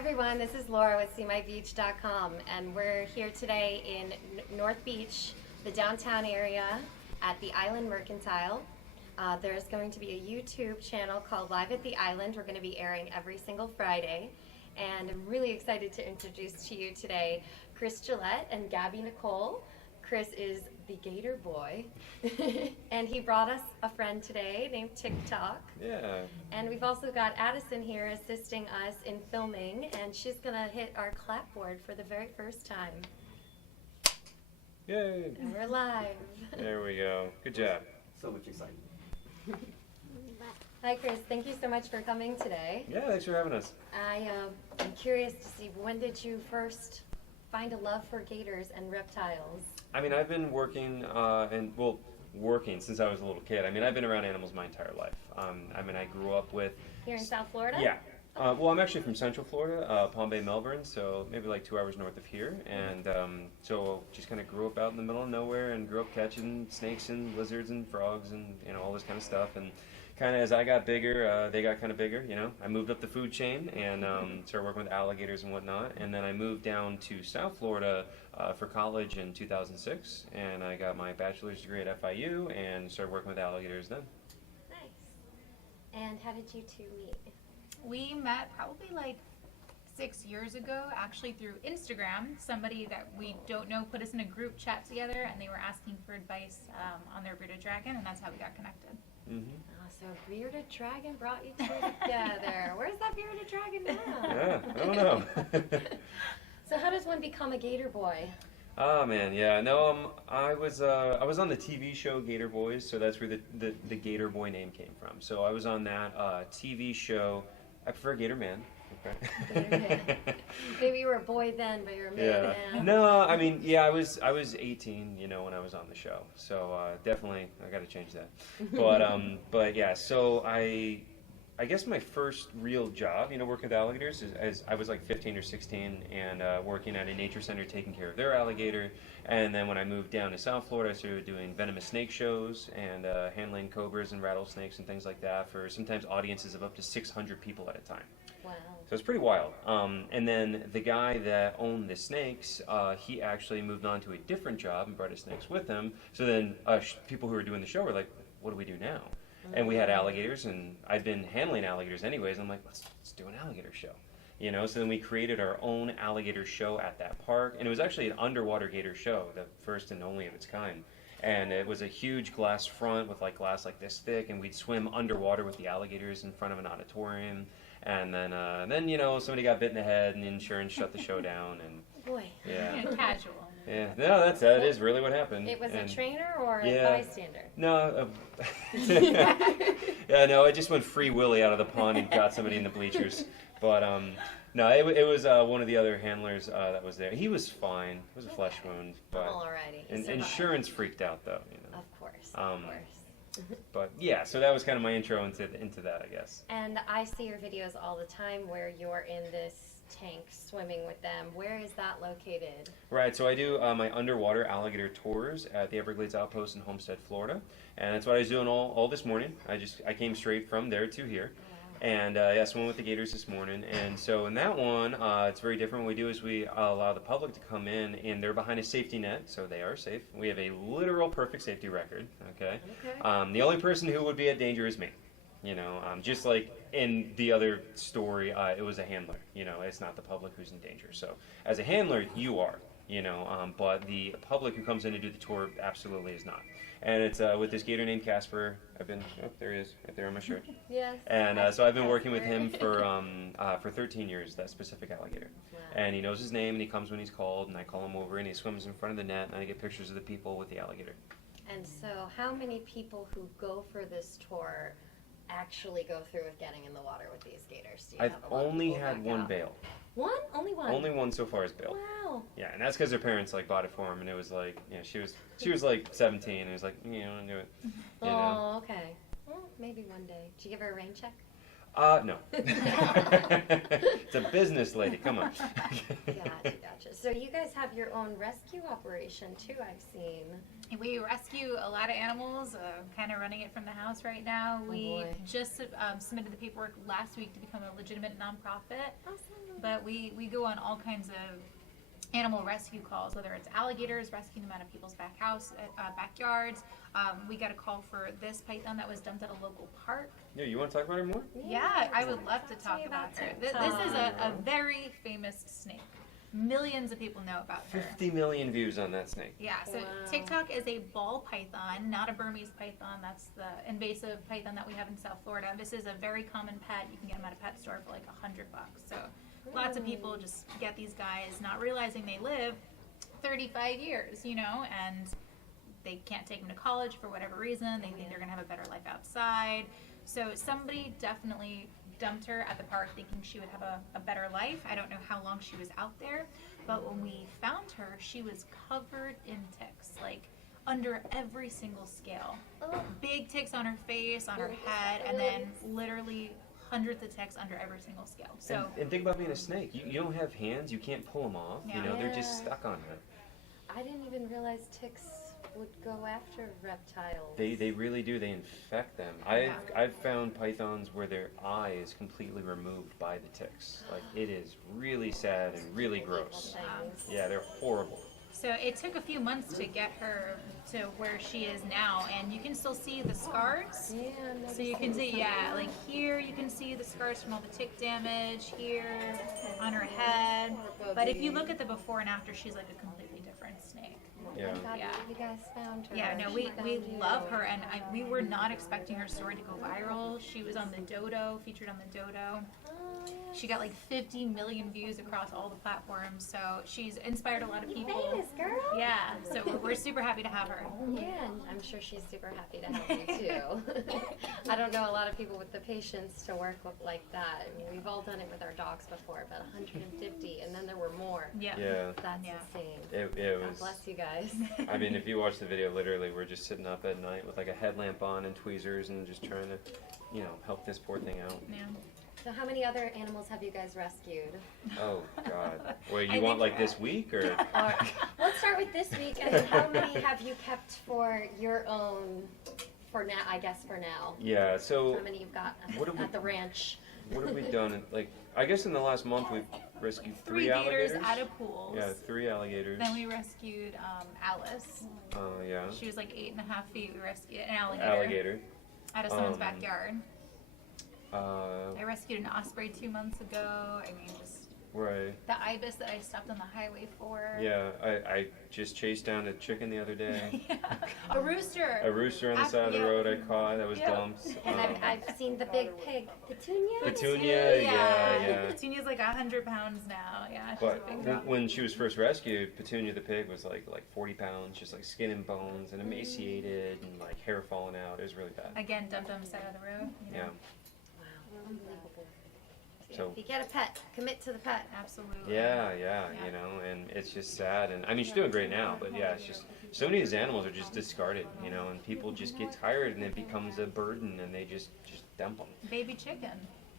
everyone, this is Laura with SeeMyBeach.com, and we're here today in North Beach, the downtown area at the Island Mercantile. There's going to be a YouTube channel called Live at the Island. We're going to be airing every single Friday, and I'm really excited to introduce to you today Chris Gillette and Gabby Nikolle. Chris is the Gator boy, and he brought us a friend today named Tick Tok. Yeah. And we've also got Addison here assisting us in filming, and she's gonna hit our clapboard for the very first time. Yay. And we're live. There we go. Good job. So much excitement. Hi Chris, thank you so much for coming today. Yeah, thanks for having us. I'm curious to see, when did you first find a love for gators and reptiles? I mean, I've been working working since I was a little kid. I mean, I've been around animals my entire life. I mean, I grew up with... Here in South Florida? Yeah. Well, I'm actually from Central Florida, Palm Bay, Melbourne, so maybe like 2 hours north of here. And so just kind of grew up out in the middle of nowhere and grew up catching snakes and lizards and frogs and, you know, all this kind of stuff. And kind of as I got bigger, they got kind of bigger, you know. I moved up the food chain and started working with alligators and whatnot. And then I moved down to South Florida for college in 2006. And I got my bachelor's degree at FIU and started working with alligators then. Nice. And how did you two meet? We met probably like 6 years ago, actually through Instagram. Somebody that we don't know put us in a group chat together, and they were asking for advice on their bearded dragon, and that's how we got connected. Mm-hmm. So bearded dragon brought you two together. Where's that bearded dragon now? Yeah, I don't know. So how does one become a gator boy? Oh man, yeah, no, I was on the TV show Gator Boys, so that's where the Gator Boy name came from. So I was on that TV show. I prefer Gator Man. Okay. Maybe you were a boy then, but you're a man now. No, I mean, yeah, I was 18, you know, when I was on the show. So definitely, I got to change that. But yeah, so I guess my first real job, you know, working with alligators, is I was like 15 or 16 and working at a nature center taking care of their alligator. And then when I moved down to South Florida, I started doing venomous snake shows and handling cobras and rattlesnakes and things like that for sometimes audiences of up to 600 people at a time. Wow. So it's pretty wild. And then the guy that owned the snakes, he actually moved on to a different job and brought his snakes with him. So then people who were doing the show were like, what do we do now? And we had alligators, and I'd been handling alligators anyways. I'm like, let's do an alligator show. You know, so then we created our own alligator show at that park. And it was actually an underwater gator show, the first and only of its kind. And it was a huge glass front with like glass like this thick, and we'd swim underwater with the alligators in front of an auditorium. And then you know, somebody got bit in the head, and the insurance shut the show down. And Boy. yeah, Casual. yeah, no, that is really what happened. It was and, a trainer or yeah. a bystander? No, yeah, no, I just went free willy out of the pond and got somebody in the bleachers. But no, it was one of the other handlers that was there. He was fine. It was a flesh wound, but Alrighty. insurance freaked out though. You know. Of course. But yeah, so that was kind of my intro into that, I guess. And I see your videos all the time where you're in this tank swimming with them. Where is that located? Right, so I do my underwater alligator tours at the Everglades Outpost in Homestead, Florida, and that's what I was doing all this morning. I came straight from there to here. And yeah, swim with the gators this morning. And so in that one, it's very different. What we do is we allow the public to come in, and they're behind a safety net, so they are safe. We have a literal perfect safety record. Okay. The only person who would be at danger is me. You know, just like in the other story, it was a handler. You know, it's not the public who's in danger. So as a handler, you are. You know, but the public who comes in to do the tour absolutely is not. And it's with this gator named Casper. There he is, right there on my shirt. Yes. And so I've been working with him for 13 years, that specific alligator. Wow. And he knows his name, and he comes when he's called, and I call him over, and he swims in front of the net, and I get pictures of the people with the alligator. And so how many people who go for this tour actually go through with getting in the water with these gators? Do you I've have a lot of only people had back one out? bail. One? Only one? Only one so far is bailed. Wow. Yeah, and that's because their parents like bought it for him, and it was like, you know, she was like 17, and it was like, you know, do it. You know? Oh, okay. Well, maybe one day. Did you give her a rain check? No. It's a business lady. Come on. Gotcha. So you guys have your own rescue operation too, I've seen. We rescue a lot of animals, kind of running it from the house right now. We boy. just submitted the paperwork last week to become a legitimate nonprofit, Awesome. but we go on all kinds of animal rescue calls, whether it's alligators, rescuing them out of people's backyards. We got a call for this python that was dumped at a local park. Yeah, you want to talk about her more? Yeah, I would love to talk me about about her. Tick This Tok. is a very famous snake. Millions of people know about her. 50 million views on that snake. Yeah, so Wow. Tick Tok is a ball python, not a Burmese python. That's the invasive python that we have in South Florida. This is a very common pet. You can get them at a pet store for like $100. So lots of people just get these guys, not realizing they live 35 years, you know, and they can't take them to college for whatever reason. They think they're gonna have a better life outside. So somebody definitely dumped her at the park thinking she would have a better life. I don't know how long she was out there, but when we found her, she was covered in ticks, like under every single scale. Oh. Big ticks on her face, on her head, and then literally hundreds of ticks under every single scale. So And think about being a snake. You don't have hands. You can't pull them off. You Yeah. know, they're just Yeah. stuck on you. I didn't even realize ticks would go after reptiles. They really do. They infect them. I've found pythons where their eye is completely removed by the ticks. Like, it is really sad and really gross. Things. Yeah, they're horrible. So it took a few months to get her to where she is now, and you can still see the scars. Yeah, I'm So you can noticing see, yeah, something. like here you can see the scars from all the tick damage, here, on her head. But if you look at the before and after, she's like a completely different snake. Yeah. I'm glad Yeah. you guys found her. Yeah, no, She we found you. love her, and we were not expecting her story to go viral. She was on the Dodo, featured on the Dodo. Oh, yeah. She got like 50 million views across all the platforms, so she's inspired a lot of You people. famous, girl. Yeah, so we're super happy to have her. Yeah, and I'm sure she's super happy to have you too. I don't know a lot of people with the patience to work with like that. I mean, we've all done it with our dogs before, but 150, and then there were more. Yeah. Yeah. That's Yeah. insane. It God was. bless you guys. I mean, if you watch the video, literally, we're just sitting up at night with like a headlamp on and tweezers and just trying to, you know, help this poor thing out. Yeah. So how many other animals have you guys rescued? Oh God. Wait, I you want think- like this week or? Or, let's start with this week, and then how many have you kept for your own, for now, I guess for now? Yeah. So How many you've got What have we- at the ranch? what have we done? Like, I guess in the last month we've rescued Three three gators alligators. out of pools. Yeah, 3 alligators. Then we rescued Alice. Yeah. She was like 8.5 feet. We rescued an alligator, Alligator. out of someone's Um, backyard. Uh, I rescued an osprey 2 months ago. I mean, just right. the ibis that I stopped on the highway for. Yeah, I just chased down a chicken the other day. A rooster. A rooster on the side of the Yeah. road I caught that was Yeah. dumped. And I've seen the big pig, Petunia. Petunia, yeah. Petunia's like 100 pounds now. Yeah, she's But a big girl. when she was first rescued, Petunia the pig was like 40 pounds, just like skin and bones, and emaciated, and like hair falling out. It was really bad. Again, dumped on the side of the road. You know? Yeah. Wow, unbelievable. So If you get a pet, commit to the pet. Absolutely. yeah, Yeah. you know, and it's just sad. And I mean, she's doing great now, but yeah, it's just so many of these animals are just discarded, you know, and people just get tired, and it becomes a burden, and they just dump them. Baby chicken.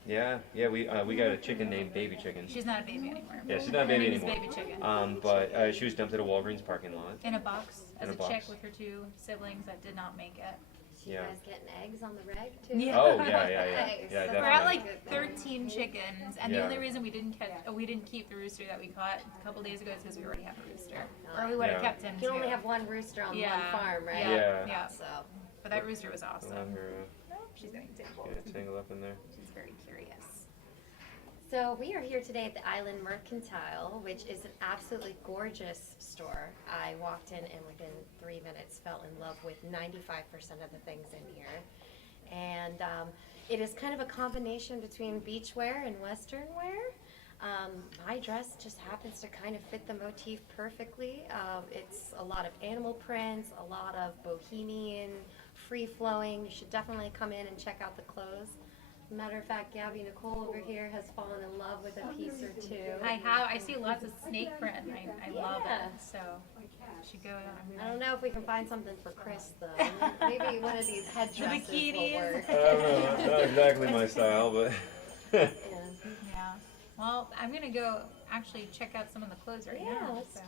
Yeah, we got a chicken named Baby Chicken. She's not a baby anymore. Yeah, she's not a Her baby name is anymore. Baby chicken. But she was dumped at a Walgreens parking lot. In a box In as a a chick box. with her 2 siblings that did not make it. You Yeah. guys getting eggs on the reg too? Yeah. Oh yeah, Nice. yeah, We're We're at definitely. like 13 chickens, and Yeah. the only reason we didn't keep the rooster that we caught a couple days ago is because we already have a rooster, or we would have Yeah. kept him You can too. only have one rooster on Yeah. one farm, right? Yeah. Yeah. So, But that rooster was Let awesome. her She's getting tangled. get tangled up in there. She's very curious. so we are here today at the Island Mercantile, which is an absolutely gorgeous store. I walked in and within 3 minutes fell in love with 95% of the things in here. And it is kind of a combination between beachwear and western wear. My dress just happens to kind of fit the motif perfectly. It's a lot of animal prints, a lot of bohemian, free-flowing. You should definitely come in and check out the clothes. Matter of fact, Gabby Nikolle over here has fallen in love with a piece or two. I see lots of snake print. I love Yeah. it. So Should go. I don't know if we can find something for Chris though. Maybe one of these headdresses will bikinis. work. I don't know, not exactly my style, but Yeah. Yeah. Well, I'm gonna go actually check out some of the clothes right Yeah, now. let's So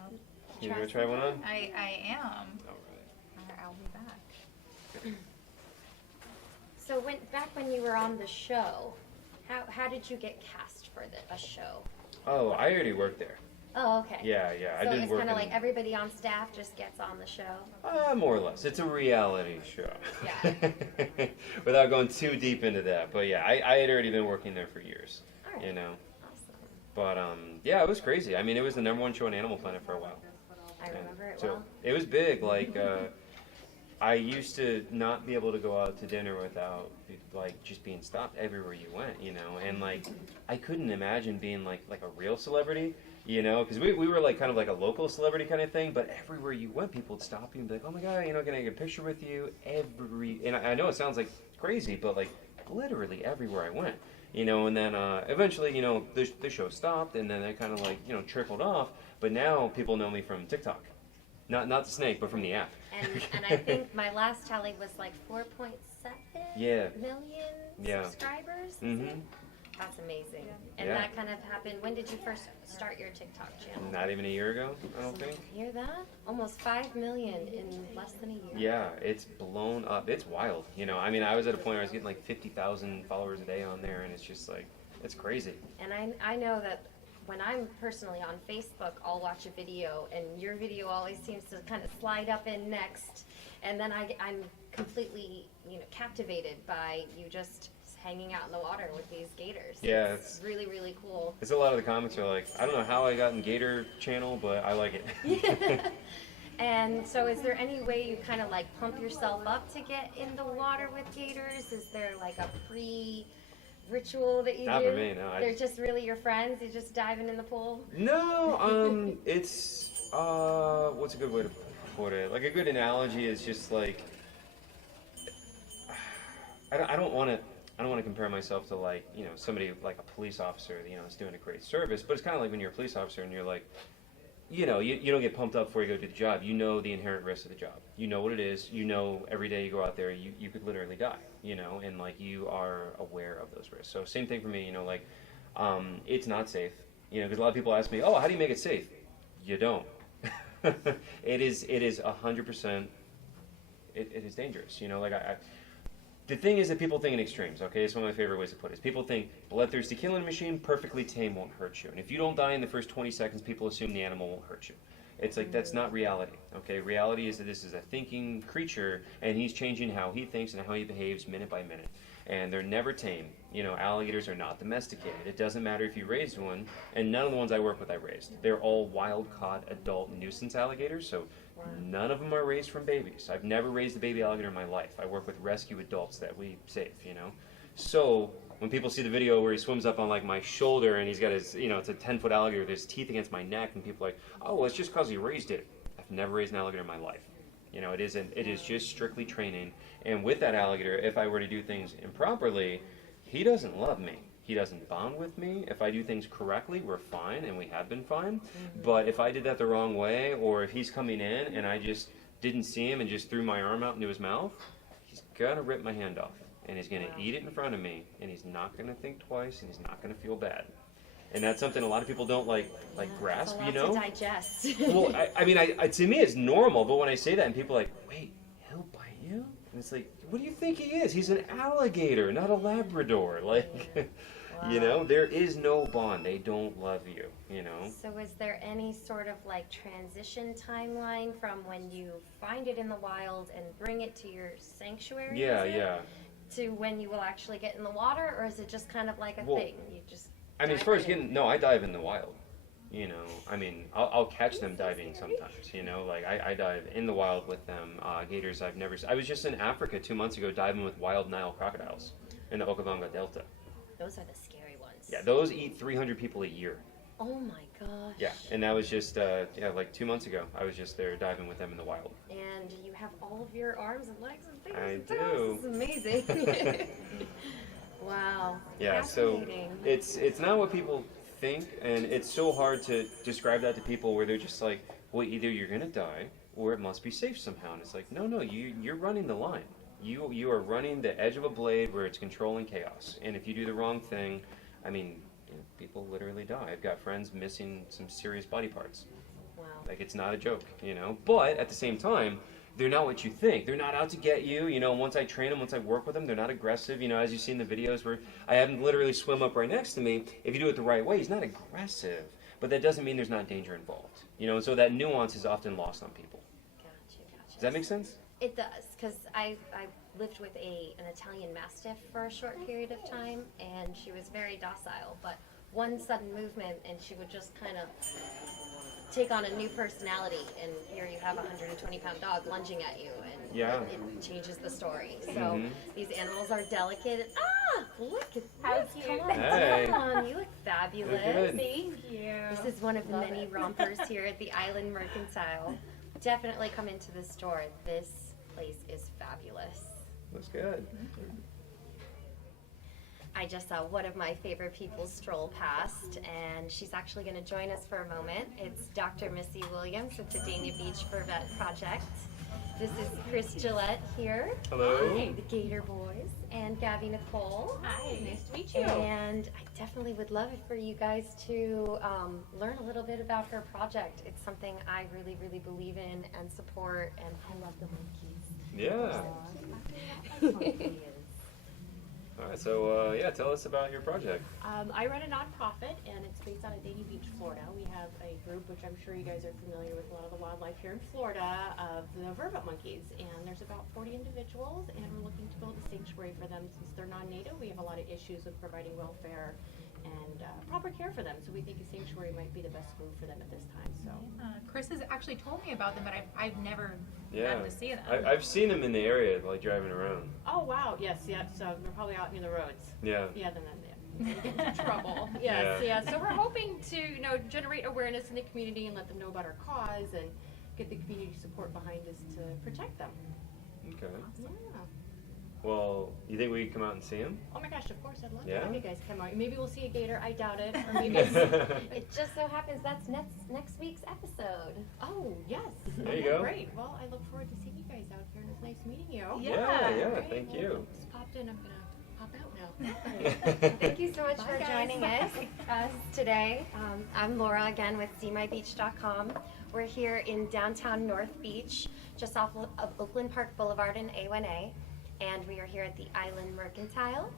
you gonna try one on? I am. All right. I'll be back. So back when you were on the show, how did you get cast for a show? Oh, I already worked there. Oh, okay. Yeah, I So didn't it's work kind of in- like everybody on staff just gets on the show. More or less. It's a reality show. Yeah. Without going too deep into that. But yeah, I had already been working there for years. All right. You know. Awesome. But yeah, it was crazy. I mean, it was the #1 show on Animal Planet for a while. I remember it So well. it was big. Like I used to not be able to go out to dinner without like just being stopped everywhere you went, you know. And like I couldn't imagine being like a real celebrity, you know, because we were like kind of like a local celebrity kind of thing. But everywhere you went, people would stop you and be like, "Oh my God, you know, can I get a picture with you?" And I know it sounds like crazy, but like literally everywhere I went. You know, and then eventually, you know, the show stopped, and then it kind of like, you know, trickled off. But now people know me from TikTok, not the snake, but from the app. And I think my last tally was like 4.7 Yeah. million Yeah. subscribers. Is Mhm. it? That's amazing. And Yeah. that kind of happened. When did you first start your TikTok channel? Not even a year ago, I don't think. Hear that? Almost 5 million in less than a year. Yeah, it's blown up. It's wild. You know, I mean, I was at a point where I was getting like 50,000 followers a day on there, and it's just like, it's crazy. And I know that when I'm personally on Facebook, I'll watch a video, and your video always seems to kind of slide up in next, and then I'm completely, you know, captivated by you just hanging out in the water with these gators. Yeah, it's really, really cool. It's a lot of the comments are like, I don't know how I got in Gator channel, but I like it. And so is there any way you kind of like pump yourself up to get in the water with gators? Is there like a pre-ritual that you Not do? for me, no, They're just really your friends? You just diving in the pool? No, it's what's a good way to put it? Like a good analogy is just like I don't want to compare myself to like, you know, somebody like a police officer, you know, is doing a great service, but it's kind of like when you're a police officer and you're like, you know, you don't get pumped up before you go do the job. You know the inherent risks of the job. You know what it is. You know every day you go out there, you could literally die, you know, and like you are aware of those risks. So same thing for me, you know, like it's not safe, you know, because a lot of people ask me, oh, how do you make it safe? You don't. It is 100%. It is dangerous, you know, like the thing is that people think in extremes, okay? It's one of my favorite ways to put it. Is people think bloodthirsty killing machine, perfectly tame, won't hurt you. And if you don't die in the first 20 seconds, people assume the animal won't hurt you. It's like, that's not reality, okay? Reality is that this is a thinking creature, and he's changing how he thinks and how he behaves minute by minute. And they're never tame. You know, alligators are not domesticated. It doesn't matter if you raised one, and none of the ones I work with I raised. They're all wild-caught adult nuisance alligators, so none of them are raised from babies. I've never raised a baby alligator in my life. I work with rescue adults that we save, you know? So when people see the video where he swims up on like my shoulder and he's got his, you know, it's a 10-foot alligator with his teeth against my neck, and people are like, oh, well, it's just because he raised it. I've never raised an alligator in my life. You know, it is just strictly training. And with that alligator, if I were to do things improperly, he doesn't love me. He doesn't bond with me. If I do things correctly, we're fine, and we have been fine. But if I did that the wrong way, or if he's coming in and I just didn't see him and just threw my arm out into his mouth, he's gonna rip my hand off, and he's gonna eat it in front of me, and he's not gonna think twice, and he's not gonna feel bad. And that's something a lot of people don't like grasp, It's a you lot know? to digest. Well, I mean, to me it's normal, but when I say that and people are like, wait, he'll bite you? And it's like, what do you think he is? He's an alligator, not a Labrador. Like, you know, there is no bond. They don't love you, you know? So is there any sort of like transition timeline from when you find it in the wild and bring it to your sanctuary? Yeah, is it, yeah. To when you will actually get in the water, or is it just kind of like a Well, thing? You just I mean, as dive far as in? getting, no, I dive in the wild. You know, I mean, I'll catch them diving sometimes, you know, like I dive in the wild with them. Gators I've never seen. I was just in Africa 2 months ago diving with wild Nile crocodiles in the Okavanga Delta. Those are the scary ones. Yeah, those eat 300 people a year. Oh my gosh. Yeah, and that was just, like 2 months ago. I was just there diving with them in the wild. And you have all of your arms and legs and fingers I and do. toes. This is amazing. Wow. Yeah, so Fascinating. it's not what people think, and it's so hard to describe that to people where they're just like, well, either you're gonna die or it must be safe somehow. And it's like, no, you're running the line. You are running the edge of a blade where it's controlling chaos. And if you do the wrong thing, I mean, people literally die. I've got friends missing some serious body parts. Wow. Like, it's not a joke, But at the same time, they're not what you think. They're not out to get you. Once I train them, once I work with them, they're not aggressive. As you see in the videos where I have him literally swim up right next to me. If you do it the right way, he's not aggressive. But that doesn't mean there's not danger involved. And so that nuance is often lost on people. Gotcha. Does that make sense? It does, because I lived with an Italian Mastiff for a short period of time, and she was very docile, but one sudden movement and she would just kind of take on a new personality, and here you have a 120-pound dog lunging at you, and it changes the story. So these animals are delicate. Look at How this. cute. Come on, Hey. come on. You look fabulous. Good. Thank you. This is one of the many rompers here at the Island Mercantile. Definitely come into the store. This place is fabulous. Looks good. I just saw one of my favorite people stroll past, and she's actually going to join us for a moment. It's Dr. Missy Williams with the Dania Beach for Vet Project. This is Chris Gillette here. Hello. Hi, the Gator Boys, and Gabby Nicole. Hi. Nice to meet you. And I definitely would love it for you guys to learn a little bit about her project. It's something I really, really believe in and support, and I love the monkeys. Yeah. All right, so tell us about your project. I run a nonprofit, and it's based out of Dania Beach, Florida. We have a group, which I'm sure you guys are familiar with, a lot of the wildlife here in Florida, of the vervet monkeys. And there's about 40 individuals, and we're looking to build a sanctuary for them. Since they're non-native, we have a lot of issues with providing welfare and proper care for them. So we think a sanctuary might be the best move for them at this time. So Chris has actually told me about them, but I've never Yeah. gotten to see them. I've seen them in the area, like driving around. oh wow, yes, yeah. So they're probably out near the roads. Yeah. Yeah, then they get into trouble. Yes, Yeah. yeah. So we're hoping to, generate awareness in the community and let them know about our cause and get the community support behind us to protect them. Okay. Yeah. Well, you think we can come out and see them? Oh my gosh, of course, I'd love Yeah? to have you guys come out. Maybe we'll see a gator. I doubt it. Or maybe It just so happens that's next week's episode. oh yes. There you Okay, go. Great. Well, I look forward to seeing you guys out here, and it's nice meeting you. Yeah, Great. thank Well, you. Just popped in. I'm gonna pop out now. Thank you so much Bye, for guys. joining us today. I'm Laura again with SeeMyBeach.com. We're here in downtown North Beach, just off of Oakland Park Boulevard in A1A, and we are here at the Island Mercantile.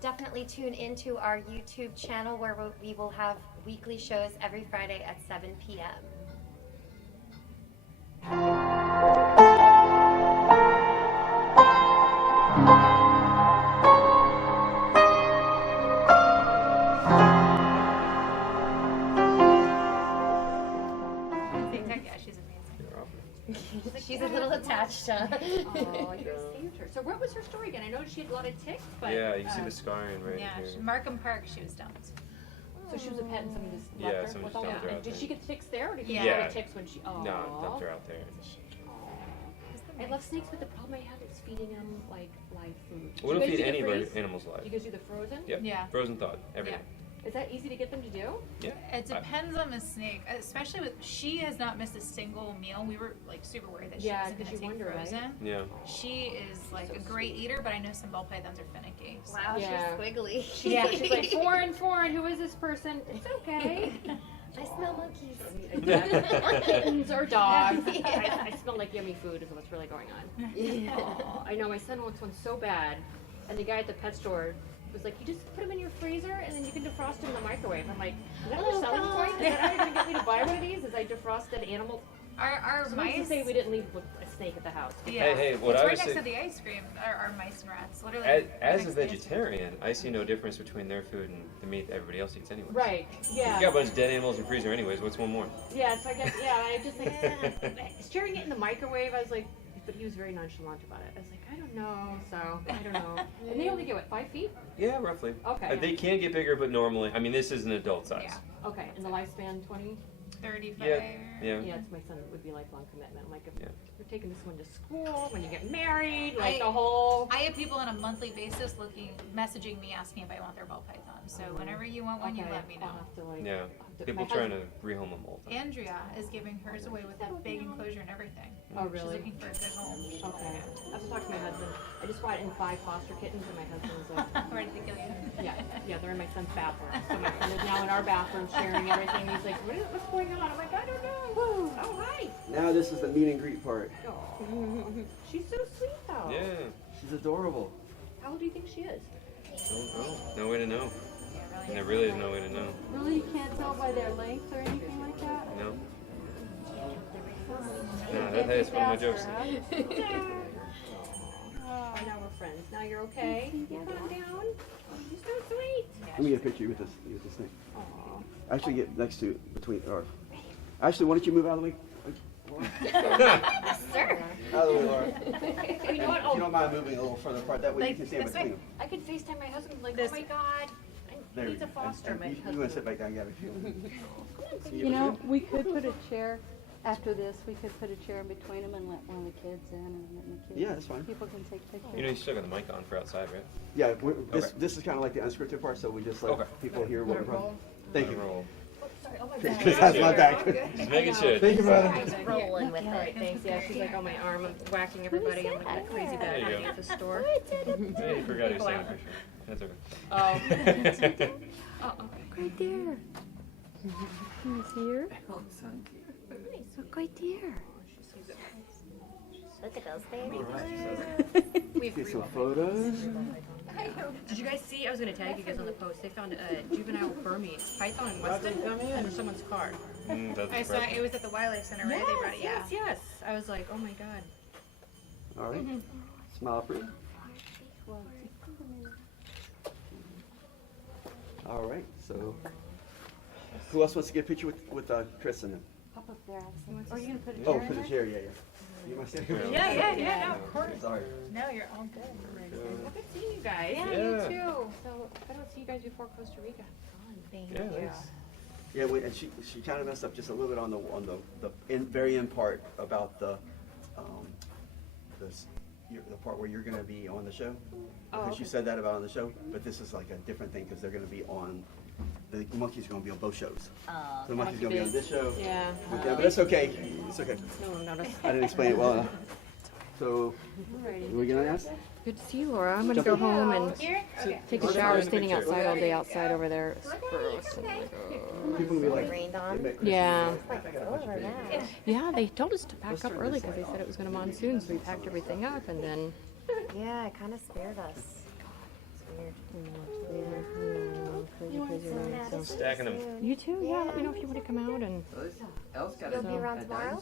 Definitely tune into our YouTube channel where we will have weekly shows every Friday at 7 p.m. TikTok, yeah, she's amazing. You're awesome. She's a little attached to. Oh, you saved her. So what was her story again? I know she had a lot of ticks, but Yeah, you see the scarring right Yeah, here. Markham Park, she was dumped. so she was a pet and somebody just Yeah, left her somebody with just all dumped her that. out Did there. she get ticks there, or did she Yeah. get ticks when she? Oh. No, dumped her out there. I love snakes, but the problem I have is feeding them like live food. We'll Do you guys feed do the any of our freeze? animals Do live. you guys do the frozen? Yep. Yeah. Frozen thawed, everything. Is that easy to get them to do? Yeah. It depends on the snake, especially with, she has not missed a single meal. We were like super worried that she Yeah, wasn't 'cause gonna you take wonder, right? frozen. Yeah. She is like a great eater, but I know some ball pythons are finicky. So. Wow, Yeah. she's squiggly. Yeah, she's like foreign. Who is this person? It's okay. I smell monkeys. Or kittens or dogs. Yeah. I smell like yummy food is what's really going on. Yeah. Aw, I know my son wants one so bad, and the guy at the pet store was like, "You just put them in your freezer and then you can defrost them in the microwave." I'm like, "Is that your Oh, selling God. point? Is that how you're gonna get me to buy one of these? Is I defrosted animal?" Our So who's to mice. say we didn't leave with a snake at the house? Yeah. Hey, what it's I right was next say- to the ice cream. Our mice and rats, literally. As right a next to the ice cream. vegetarian, I see no difference between their food and the meat that everybody else eats anyway. Right. Yeah. You got a bunch of dead animals in the freezer anyways, what's one more? Yeah. So I guess I just like sharing it in the microwave. I was like, but he was very nonchalant about it. I was like, I don't know. So I don't know. And they only get what, 5 feet? Yeah, roughly. Okay. They can get bigger, but normally, I mean, this is an adult size. Yeah. Okay. And the lifespan 20? 35. Yeah. Yeah, it's my son. It would be lifelong commitment. I'm like, if Yeah. we're taking this one to school, when you get married, like I- the whole. I have people on a monthly basis messaging me asking if I want their ball python. So whenever you want one, you let me know. I'll have to like. Yeah. I'll People trying to rehome them all the time. Andrea is giving hers away with a big enclosure and everything. Oh, She's really? looking for a good home. Okay. I was talking to my husband. I just brought in 5 foster kittens, and my husband's like, Ready to kill you. yeah, they're in my son's bathroom. So my son is now in our bathroom sharing everything. He's like, what's going on? I'm like, I don't know. Oh, hi. Now this is the meet and greet part. She's so sweet, though. Yeah. She's adorable. How old do you think she is? Don't know. No way to know. Yeah, really. And there really is no way to know. Really, you can't tell by their length or anything like that? No. No, that is one of my jokes. Oh, now we're friends. Now you're okay? Calm down. She's so sweet. Let me get a picture with this thing. Aw. Actually, get next to between. Or actually, why don't you move out of the way? Laura? Sir. Out of the way, Laura. You know what? If you don't mind moving a little further apart, that way you can stand this between way. them. I could FaceTime my husband like, This oh my God. There He's we a go. foster, And my you husband. want to sit back down, Gabby? You know, we could put a chair, after this, we could put a chair in between them and let one of the kids in and let the kids. Yeah, that's fine. People can take pictures. You know, you still got the mic on for outside, right? Yeah, Okay. this is kind of like the unscripted part, so we just let Okay. people hear what we're doing. Thank you. Roll. Sorry, oh my Because God. that's my back. Just making sure. Thank you, brother. Rolling with All right, it. thanks. Yeah, she's like on my arm. I'm whacking everybody. I'm like that crazy There bad you lady go. at the store. Hey, you forgot he was taking a picture. That's okay. Oh. Right there. Can you see her? Look right there. Look at those babies. Get some photos. Did you guys see? I was going to tag you guys on the post. They found a juvenile Burmese python in Weston under someone's car. That's I saw it was at the wildlife center, right? They brought it, yeah. Yes. I was like, oh my God. All right. Smile for me. All right. So, who else wants to get a picture with Chris in it? Pop up there, Allison. Or are you gonna put a chair Oh, in for the there? chair. Yeah, yeah. You must stand here. Yeah, no, of course. Sorry. No, you're all good. Well, good seeing you guys. Yeah. you too. So, if I don't see you guys before Costa Rica. Thank Yeah, you. nice. Yeah, and she kind of messed up just a little bit on the very end part about the part where you're going to be on the show. Because you said that about on the show, but this is like a different thing because they're going to be on. The monkeys are going to be on both shows. The monkeys going to be on this show. Yeah. With them, but that's okay. It's okay. No one noticed. I didn't explain it well enough. So, are we going to ask? Good to see you, Laura. I'm gonna go home and Here? Okay. take a shower. Standing outside all day outside over there. It's gross. People will be like, Rained on. they met Chris. Yeah. Like it's over now. Yeah, they told us to pack up early because they said it was gonna monsoon, so we packed everything up and then. Yeah, it kind of scared us. It's weird. Stacking them. You too? Yeah. Let me know if you want to come out and. You'll be around tomorrow?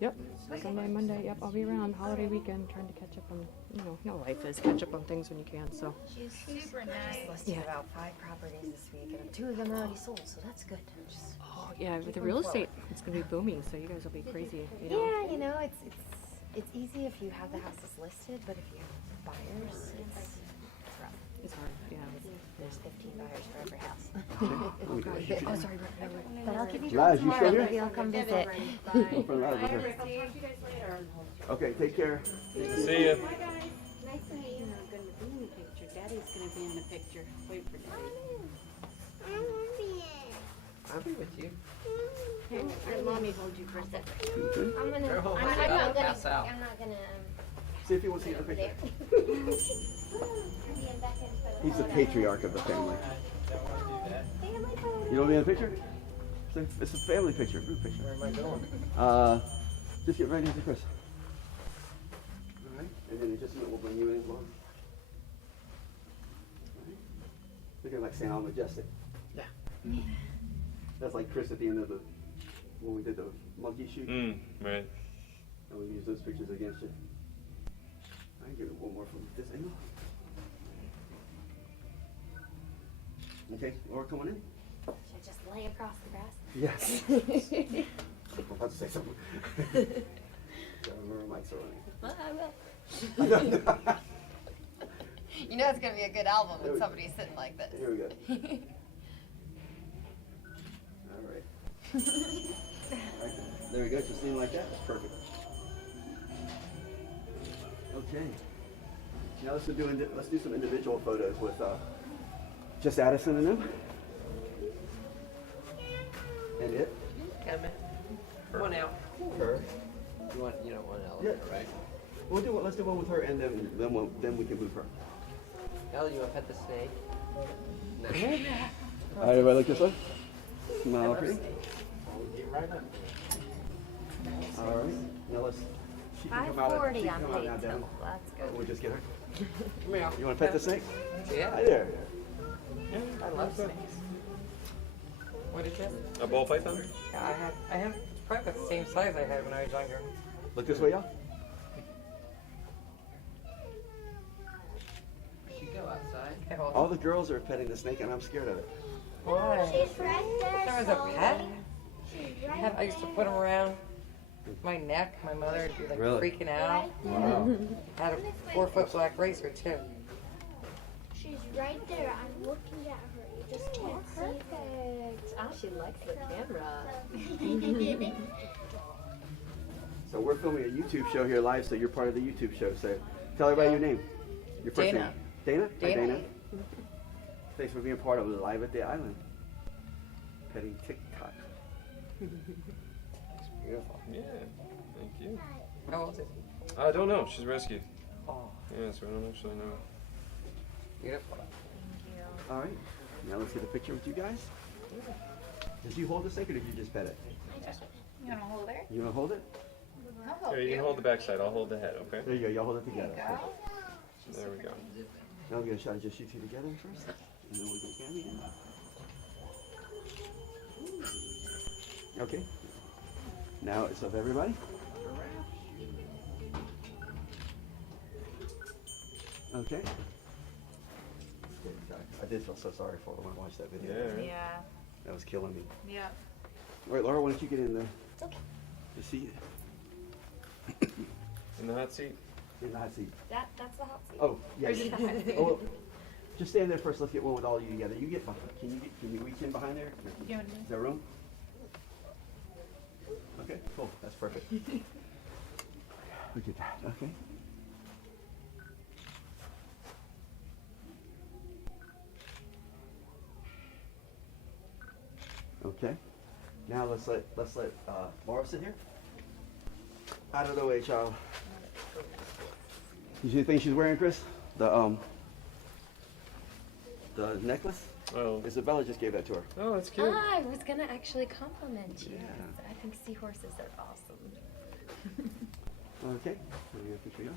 Yep. Sunday, Monday. Yep, I'll be around. Holiday weekend, trying to catch up on. Life is catch up on things when you can. So. She's super nice. Listed about 5 properties this week, and 2 of them are already sold, so that's good. Just, Oh yeah, with the real estate, it's gonna be booming. So you guys will be crazy. You know. yeah, you know, it's easy if you have the houses listed, but if you have buyers, it's rough. It's hard. Yeah. There's 15 buyers for every house. Oh, gosh. Oh, sorry, but I'll give you Laz, time you tomorrow. still here? Maybe I'll come visit. Oh, for Laz, okay. Okay, take care. See ya. Nice to meet you. You're not gonna be in the picture. Daddy's gonna be in the picture. Wait for Daddy. I'll be with you. Let mommy hold you for a second. Okay. I'm gonna. Careful, I'm I'll not gonna. pass out. I'm not gonna. See if he wants to get the There. picture. He's the patriarch of the family. You don't be in the picture? It's a family picture, group picture. Where am I going? Just get right into Chris. All right, and then in just a minute we'll bring you in as well. All right. Looking like St. Majestic. Yeah. That's like Chris at the end of when we did the monkey shoot, Right. and we used those pictures against you. I can give it one more from this angle. Okay, Laura, come on in. Should I just lay across the grass? Yes. I'm about to say something. Gotta remember mics are Well, I will. running. You know it's gonna be a good album There when we- somebody's sitting like this. Here we go. All right. All right. There we go. Just lean like that. That's perfect. Okay. Now let's do some individual photos with just Addison and them. And it? Come in. Come on out. Her. You don't want an elevator, right? We'll do it. Let's do one with her, and then we can move her. Ellie, you want to pet the snake? No. All right, everybody look this way. Smile pretty. Get right up. All right. Now let's. She can come out. 540 She can on come out now, page, Devin. so that's good. We'll just get her. Come here. You want to pet the snake? Yeah. Hi there. I love snakes. What is this? A ball python? Yeah, I have probably about the same size I had when I was younger. Look this way, y'all. We should go outside. All the girls are petting the snake, and I'm scared of it. Why? She's right there. There was a pet. She's right I used to put them around my neck. My mother would be like Really? freaking out. Wow. Had a 4-foot black racer too. She's right there. I'm looking at her. You just can't see her. Perfect. Oh, she likes the camera. So we're filming a YouTube show here live, so you're part of the YouTube show. So tell everybody your name. Your first Dana. name. Dana? Hi, Dana. Dana. Thanks for being part of it live at the island. Petting Tick Tok. Beautiful. Yeah, thank you. How old is it? I don't know. She's rescued. Oh, Yeah, so I don't actually know. beautiful. All right. Now let's get a picture with you guys. Did you hold the snake or did you just pet it? You wanna hold her? You want to hold it? I'll help Here, you can hold the back side. I'll hold the head, okay? There you go. Y'all hold it together. Go. There we go. Now we're going to shot of just you two together first. And then we'll get Gabby in. Okay. Now it's of everybody. Okay. Okay, sorry. I did feel so sorry for her when I watched that video. Yeah, right? Yeah. That was killing me. Yeah. All right, Laura, why don't you get in there? It's okay. You see In the hot seat? in the hot seat. That's the hot seat. Oh, yeah. Or is it the hot seat? Oh, well, just stand there first. Let's get one with all of you together. You get behind. Can you reach in behind there? You want Is there room? Okay, cool. That's perfect. Look at that. Okay. Okay. Now let's let Laura sit here. Out of the way, child. You see the thing she's wearing, Chris? The necklace? Oh. Isabella just gave that to her. Oh, that's cute. I was gonna actually compliment you. Yeah. I think seahorses are awesome. Okay. So we got a picture of you.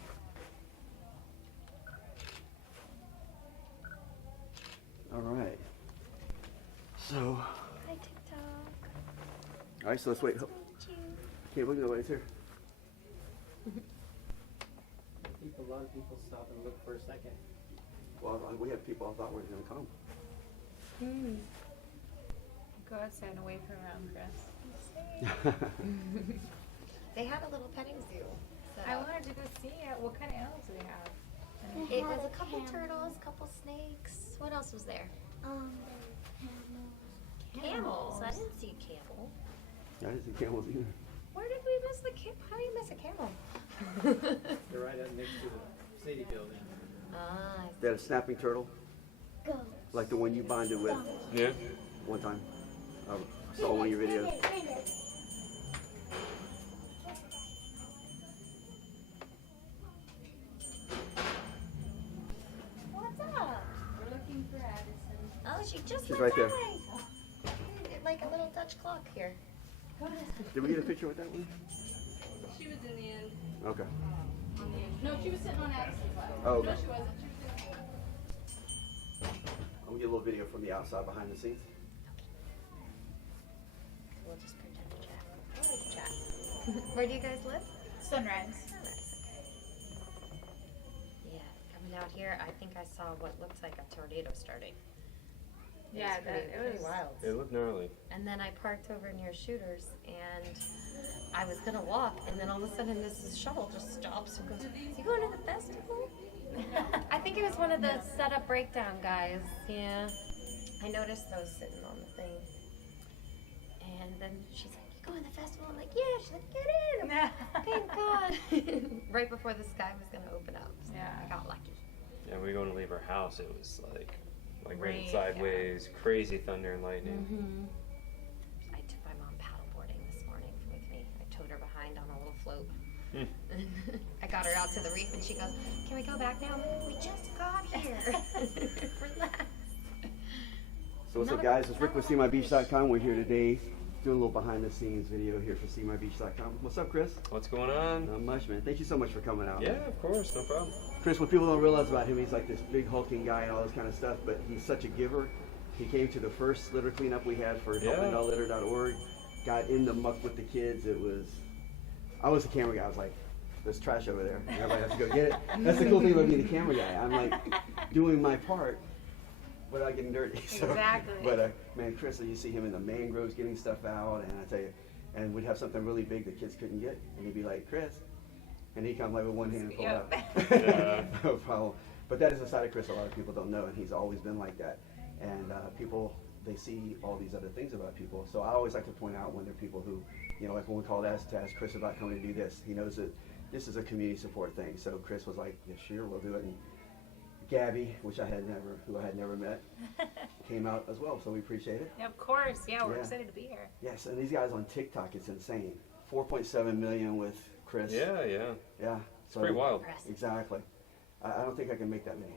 All right. So, Hi, TikTok. all right. So let's wait. Nice to meet you. Okay, look at the way it's here. A lot of people stop and look for a second. Well, we had people I thought were going to come. Go outside and away from around, Chris. They had a little petting zoo. set I up. wanted to go see it. What kind of animals do they have? It was a couple turtles, couple snakes. What else was there? Camels. I didn't see a camel. I didn't see camels either. Where did we miss the camel? How do you miss a camel? They're right up next to the city building. Ah, They had a snapping turtle, Go. like the one you bonded with Yeah? one time. I saw one of your videos. what's up? We're looking for Addison. Oh, she just She's went right there. by. Like a little Dutch clock here. Did we get a picture with that one? She was in the end. Okay. No, she was sitting on Addison's lap. Oh, okay. she wasn't. She was sitting. I'm gonna get a little video from the outside behind the scenes. We'll just pretend to chat. I like to chat. Where do you guys live? Sunrise. Sunrise, okay. Yeah, coming out here, I think I saw what looked like a tornado starting. It Yeah, was pretty, it pretty was wild. It looked gnarly. And then I parked over near Shooters, and I was gonna walk, and then all of a sudden this shuttle just stops and goes, "You going to the festival?" I think it was one of the setup breakdown guys. Yeah, I noticed those sitting on the thing, and then she's like, "You going to the festival?" I'm like, "Yeah." She's like, "Get in!" I'm like, thank God. Right before the sky was gonna open up, so Yeah. I got lucky. Yeah, we were going to leave our house. It was like Rain, rain yeah. sideways, crazy thunder and lightning. I took my she goes, "Can we go back now?" I'm like, "We just got here." Relax. So what's up, guys? It's Rick with SeeMyBeach.com. We're here today doing a little behind-the-scenes video here for SeeMyBeach.com. What's up, Chris? What's going on? Not much, man. Thank you so much for coming out. Yeah, of course, no problem. Chris, what people don't realize about him, he's like this big hulking guy and all this kind of stuff, but he's such a giver. He came to the first litter cleanup we had for helping.litter.org, got in the muck with the kids. I was the camera guy. I was like, there's trash over there. Everybody has to go get it. That's the cool thing about being the camera guy. I'm like doing my part without getting dirty. So, Exactly. But man, Chris, you see him in the mangroves getting stuff out, and I tell you, and we'd have something really big the kids couldn't get, and he'd be like, Chris, and he'd come like with one hand and pull it out. Yeah. No problem. But that is a side of Chris a lot of people don't know, and he's always been like that. And people, they see all these other things about people. So I always like to point out when there are people who, you know, like when we called to ask Chris about coming to do this, he knows that this is a community support thing. So Chris was like, yeah, sure, we'll do it. And Gabby, who I had never met, came out as well. So we appreciate it. Of course, yeah, we're Yeah. excited to be here. Yes, and these guys on TikTok, it's insane. 4.7 million with Chris. Yeah. Yeah. It's pretty wild. Exactly. I don't think I can make that many.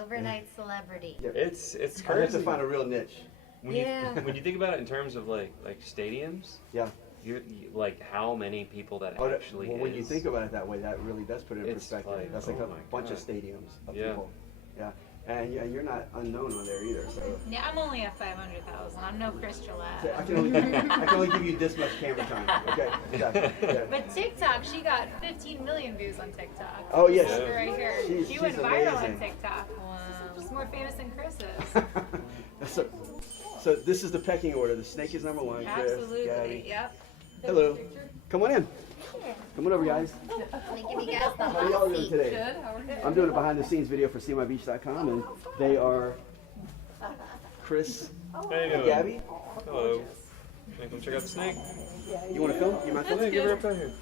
Overnight celebrity. Yeah. It's I have crazy. to find a real niche. When Yeah. you, when you think about it in terms of like stadiums, Yeah. you like how many people that Oh, actually well, is. when you think about it that way, that really does put it in It's perspective. like, That's like oh a my bunch of God. stadiums of Yeah. people. Yeah. And you're not unknown on there either. So Yeah, I'm only at 500,000. I'm no Chris Gillette. I can only give you this much camera time. Okay. Exactly. Yeah. But TikTok, she got 15 million views on TikTok. Oh, yes. This is right here. She's- She went she's viral amazing. on TikTok. Wow. She's more famous than Chris is. so this is the pecking order. The snake is number one. Chris, Absolutely. Gabby. Yep. Hello. Come on in. Come on over, guys. Let me give you guys the How are y'all hot doing seat. today? I'm doing a behind-the-scenes video for SeeMyBeach.com, and they are Chris How you and doing? Gabby. Hello. Can I come check out the snake? You want to film? You mind Yeah, filming? give her up right here.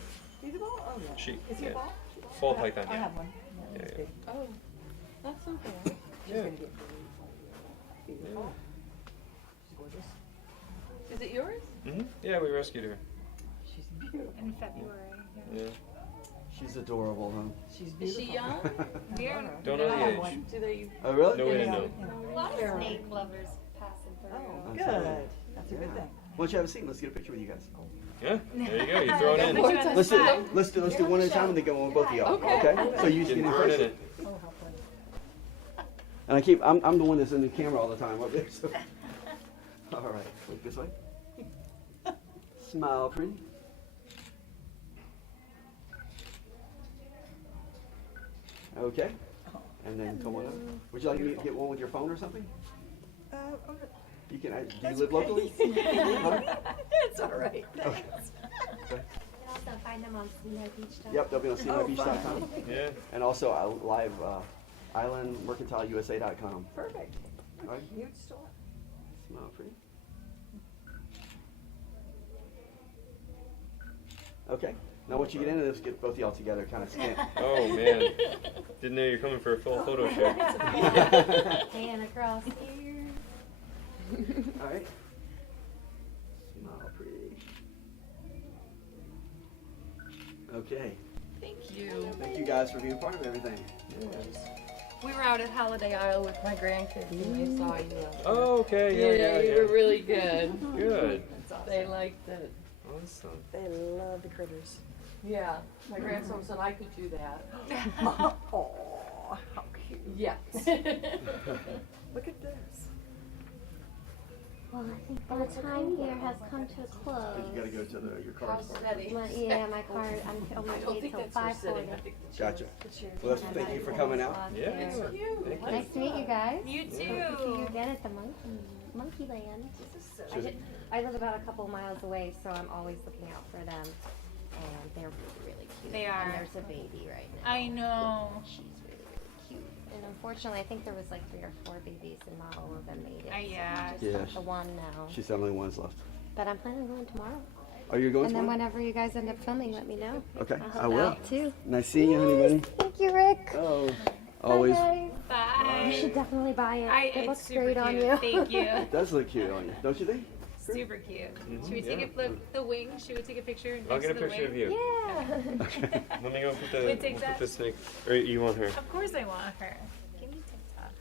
He's a ball? Oh, yeah. She. Is he a ball? Ball python. I Yeah. have one. Yeah, That's yeah. big. Oh, that's okay. She's Yeah. gonna get beautiful. She's gorgeous. Is it yours? Yeah, we rescued her. She's beautiful. In February. Yeah. Yeah. She's adorable, huh? She's Is beautiful. she young? Yeah. Don't know I the have age. one. Do they? Oh, really? No way to know. A lot of snake lovers passing through. Oh, I'm good. sorry. That's a good Yeah. thing. Why don't you have a seat? Let's get a picture with you guys. Yeah. There you go. You throw it in. Put you on the Let's spot. do one at a time and then go on with both of y'all. Okay. So you just Get get in burn in first. it. Oh, how funny. And I'm the one that's in the camera all the time up there. So. All right. Look this way. Smile, pretty. Okay. And then come on up. Would you like me to get one with your phone or something? You can. Do you live locally? Huh? It's all right. Okay. You can also find them on SeeMyBeach.com. Yep, they'll be on SeeMyBeach.com. Yeah. And also live islandmercantileusa.com. Perfect. All right. Huge store. Smile, pretty. Okay. Now once you get into this, get both of y'all together, kind of scan. Oh man. Didn't know you're coming for a full photo shoot. And across here. All right. Smile, pretty. Okay. Thank you. Thank you guys for being part of everything. We were out at Holiday Isle with my grandkids and they saw you. Oh, okay. Yeah. you were really good. Good. They liked it. Awesome. They love the critters. Yeah, my grandson said I could do that. Oh, how cute. Yes. Look at this. Well, I think our time here has come to a close. You got to go to your car. My car, I'm only I don't paid think till that's for 5:40. sitting. I think the Gotcha. chairs. Well, thank you for coming out. Yeah. Thank you. Nice to meet you guys. You See you too. again at the Monkey Land. I live about a couple miles away, so I'm always looking out for them. And they're really, really cute. They are. And there's a baby right now. I know. She's really, really cute. And unfortunately, I think there was like 3 or 4 babies, and not all of them made it. Yeah. So we just Yeah. got the one now. She's the only one's left. But I'm planning on going tomorrow. Are you going And then tomorrow? whenever you guys end up filming, let me know. Okay, I'll I help will. out too. Nice seeing you, honey bunny. Thank you, Rick. Oh, always. Bye, Bye. guys. You should definitely buy it. It It's looks super great on cute. you. Thank you. It does look cute on you, don't you think? Super cute. Should we take the wing? Should we take a picture? I'll next get a to the picture wing? of you. Yeah. Okay. Let me go put the, Wait, take we'll that. put this thing. Or you want her? Of course I want her. Give me Tick Tok.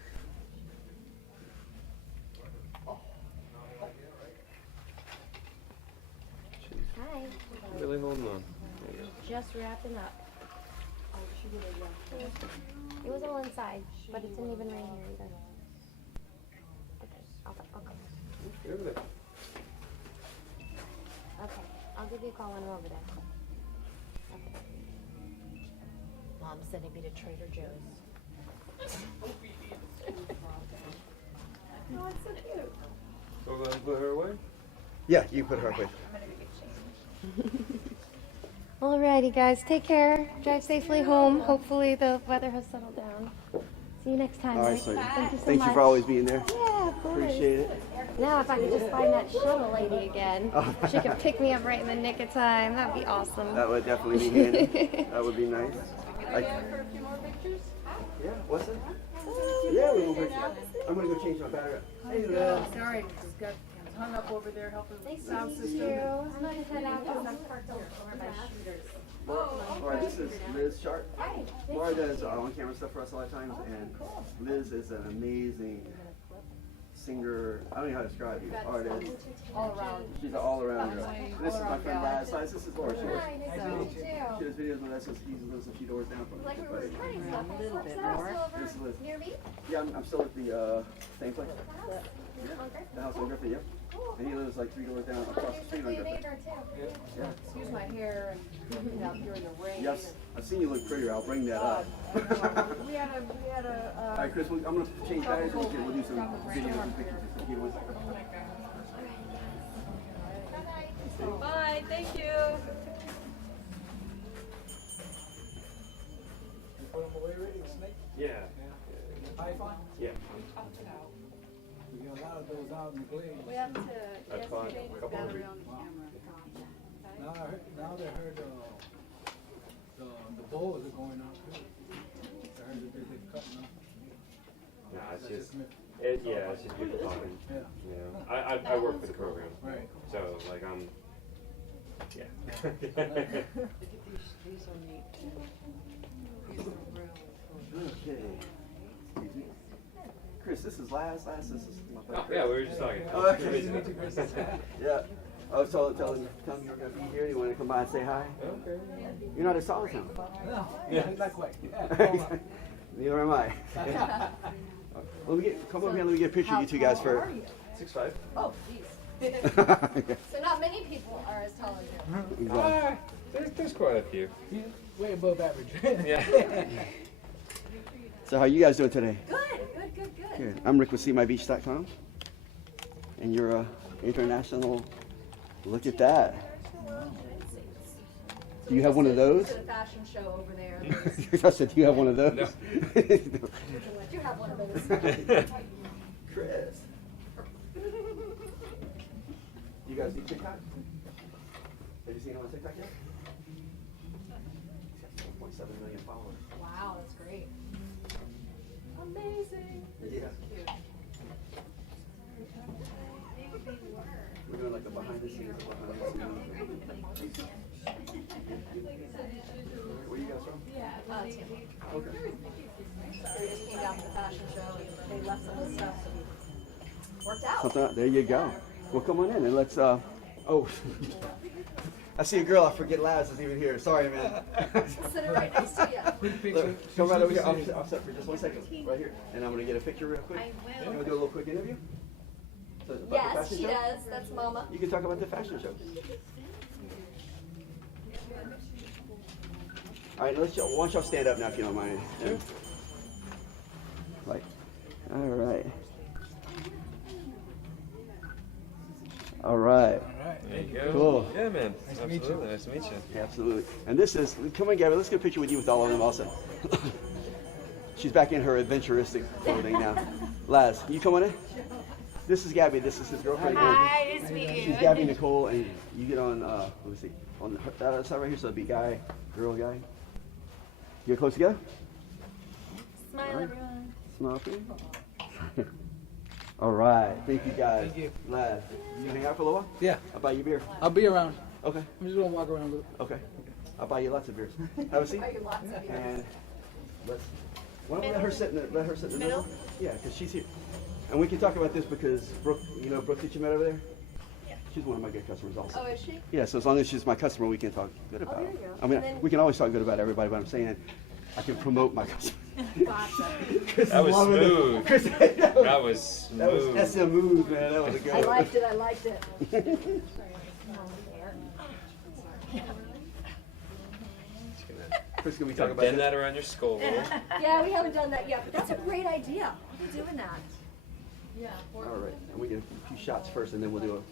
Hi. Really holding on. Just wrapping up. It was all inside, but it didn't even rain here either. Okay, I'll come. Get over there. Okay, I'll give you a call when I'm over there. Okay. Mom's sending me to Trader Joe's. Oh, it's so cute. So we'll put her away? Yeah, you put her up with. Alrighty, guys, take care. Drive safely home. Hopefully the weather has settled down. See you next time. All right, Mike. sweetie. Thank you so Thank much. you for always being there. Yeah, of course. Appreciate it. Now, if I could just find that shuttle lady again, she could pick me up right in the nick of time. That'd be awesome. That would definitely be handy. That would be nice. For a few more pictures? Yeah, what's it? Yeah, we will picture. I'm gonna go change my battery. Hey, Liz. Sorry, just got hung up over there helping with Nice the to sound meet system. you. I'm gonna head out because I'm parked over by Shooters. Laura, this is Liz Sharp. Hi. Laura does on-camera stuff for us a lot of times, and Liz is an amazing singer. I don't know how to describe you. Artist. All around. She's an all-around girl. This is my friend Laz. This is Laura. Hi, nice to meet you. She does videos with us. He lives a few doors down from us. Like we were But recording stuff. A little bit Still more. over This is Liz. near me? Yeah, I'm still at the same place. The house on Griffin, yep. And he lives like 3 doors down across the street on Griffin. Yeah. Excuse my hair and out here in the rain. Yes, I've seen you look prettier. I'll bring that up. We had a, All right, Chris, I'm gonna change batteries. We'll do some videos and pictures. Just give one second. Bye. Thank you. You put them away ready, the snake? Yeah. Python? Yeah. We got a lot of those out in the glade. We have to, I caught yesterday a we couple got of it on camera. Now they heard the bulls are going out too. I heard that they're cutting up. No, it's That's just, myth. it's just people talking. Yeah, You know, I work for the program, right. so like I'm, yeah. These are neat. These are really cool. Okay. Excuse me. Chris, this is Laz. This is my friend. Oh, yeah, we were just talking. Oh, okay. Yeah. I was telling you you were gonna be here. You want to come by and say hi? Okay. You're not as tall as him. No, yeah, not quite. Neither am I. Come over here. Let me get a picture of you two guys for. 6'5". Oh, jeez. So not many people are as tall as you. Exactly. There's quite a few. Yeah, way above average. Yeah. So how you guys doing today? Good. Good. I'm Rick with SeeMyBeach.com, and you're international. Look at that. Do you have one of those? The fashion show over there. I said, do you have one of those? No. You have one of those. Chris. You guys do TikTok? Have you seen him on TikTok yet? He's got 1.7 million followers. Wow, that's great. Amazing. Yeah. We're doing like a behind the scenes. Where you guys from? Okay. They just came down for the fashion show and they left some of the stuff and worked out. There you go. Well, come on in and let's. Oh, I see a girl. I forget Laz is even here. Sorry, man. Sitting right next to you. Quick picture. Look, come right over here. I'll sit for just 1 second, right here, and I'm gonna get a picture real quick. I will. You wanna do a little quick interview? So, about the Yes, fashion she show? does. That's Mama. You can talk about the fashion show. All right, why don't y'all stand up now if you don't mind. Sure. Like, all right. All right. There you go. Cool. Yeah, man. Nice to meet you. Absolutely. Nice to meet you. Yeah, absolutely. And this is, come on, Gabby, let's get a picture with you with all of them also. She's back in her adventuristic clothing now. Laz, you come on in? This is Gabby. This is his girlfriend. Hi, nice to meet you. She's Gabby Nikolle, and you get on, let me see, on that side right here, so it'd be guy, girl, guy. Get close together. Smile, everyone. Smile for you. All right. Thank you, guys. Thank you. Glad. You hang out for a little while? Yeah, I'll buy you a beer. I'll be around. Okay. I'm just gonna walk around a little. Okay. I'll buy you lots of beers. Have a seat. And let's. Why don't we let her sit in the middle? Yeah, because she's here. And we can talk about this because Brooke, you know Brooke that you met over there? Yeah. She's one of my good customers also. Oh, is she? Yeah, so as long as she's my customer, we can talk good about there her. you go. I mean, And then- we can always talk good about everybody, but I'm saying I can promote my customer. Chris That is was loving it. smooth. Chris, That was that was smooth. SM move, man. That was a good I one. liked it, I liked it. Chris, can we talk about Bend this? that around your skull. Yeah, we haven't done that yet, but that's a great idea. We'll be doing that. All right, and we get a few shots first, and then we'll do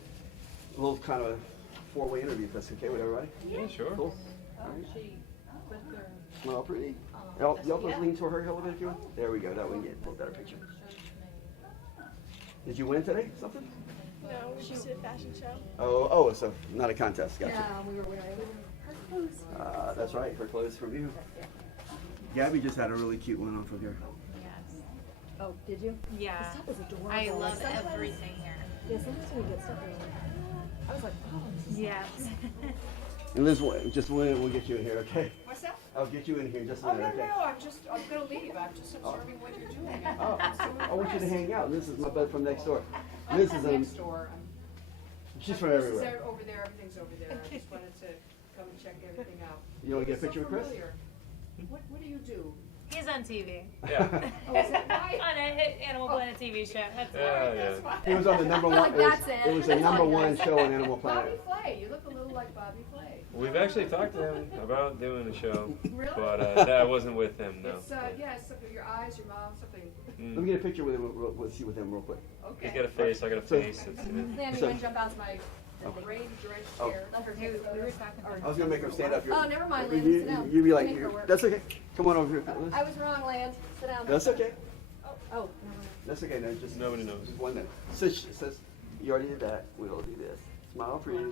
a little kind of four-way interview, if that's okay with everybody. Yeah, sure. Cool. All right. Smile pretty. Y'all just lean toward her a little bit if you want. There we go. That way we can get a little better picture. Did you win today? Something? No, we just did a fashion show. Oh, so not a contest. Gotcha. We were wearing her clothes. That's right. Her clothes from you. Gabby just had a really cute one on from here. Yes. Oh, did you? Yeah. The stuff was adorable. I Like, love sometimes- everything here. Yeah, sometimes when we get stuff, we're like, I was like, oh, this is Yes. And Liz, just a minute, we'll get you in here, okay? What's that? I'll get you in here in just a Oh, no, minute, no, okay? I'm gonna leave. I'm just observing what you're doing. Oh, I want you to hang out. Liz is my bud from next door. Liz is Next door. she's from This is everywhere. over there, everything's over there. I just wanted to come and check everything out. You want to get a So picture with Chris? familiar. What do you do? He's on TV. Yeah. Oh, is that right? On a hit Animal Planet TV show. That's Yeah, That's yeah. why. He was on the number one. Like, that's it. It was the That's all number he one does. show on Animal Bobby Planet. Flay. You look a little like Bobby Flay. We've actually talked to him about doing a show, Really? but that wasn't with him, no. It's, yeah, it's something, your eyes, your mouth, something. Mm. Let me get a picture with him. We'll see with him real quick. Okay. He's got a face, I got a So- face. It's, Sam, you So- want to jump out? My rain drenched Oh. hair. Let her Hey, take we the were photos. talking Or- I was gonna make him stand up here. Oh, never mind, You, Lynn. Sit down. you be like, Make her work. that's okay. Come on over here. Liz. I was wrong, Land. Sit down. That's okay. Oh, never mind. That's okay. No, just Nobody knows. Just 1 minute. Says, you already did that. We'll do this. Smile, pretty.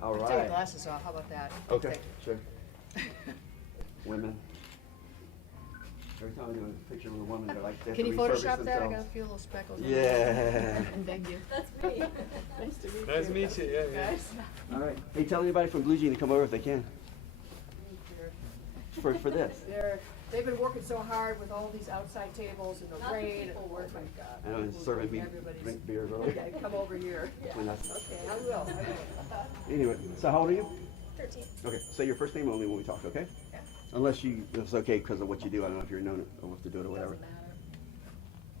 All Take your right. glasses off, how about that? Okay, sure. Women. Every time I do a picture with a woman, they're like, they have Can to you refurbish Photoshop that? I got a themselves. few little speckles. on Yeah. Thank you. That's me. Nice to meet you. Nice to meet you, yeah, yeah. Guys. All right. Hey, tell anybody from Blue Jean to come over if they can. For this. They've been working so hard with all these outside tables and the Not the rain. people Oh working. my God. I know, and People serving me everybody's- drink beers early. Yeah, come over here. Between us. Okay, I will, I will. Anyway, so how old are you? 13. Okay, say your first name only when we talk, okay? Yeah. Unless if it's okay because of what you do. I don't know if you're known enough to do it or whatever.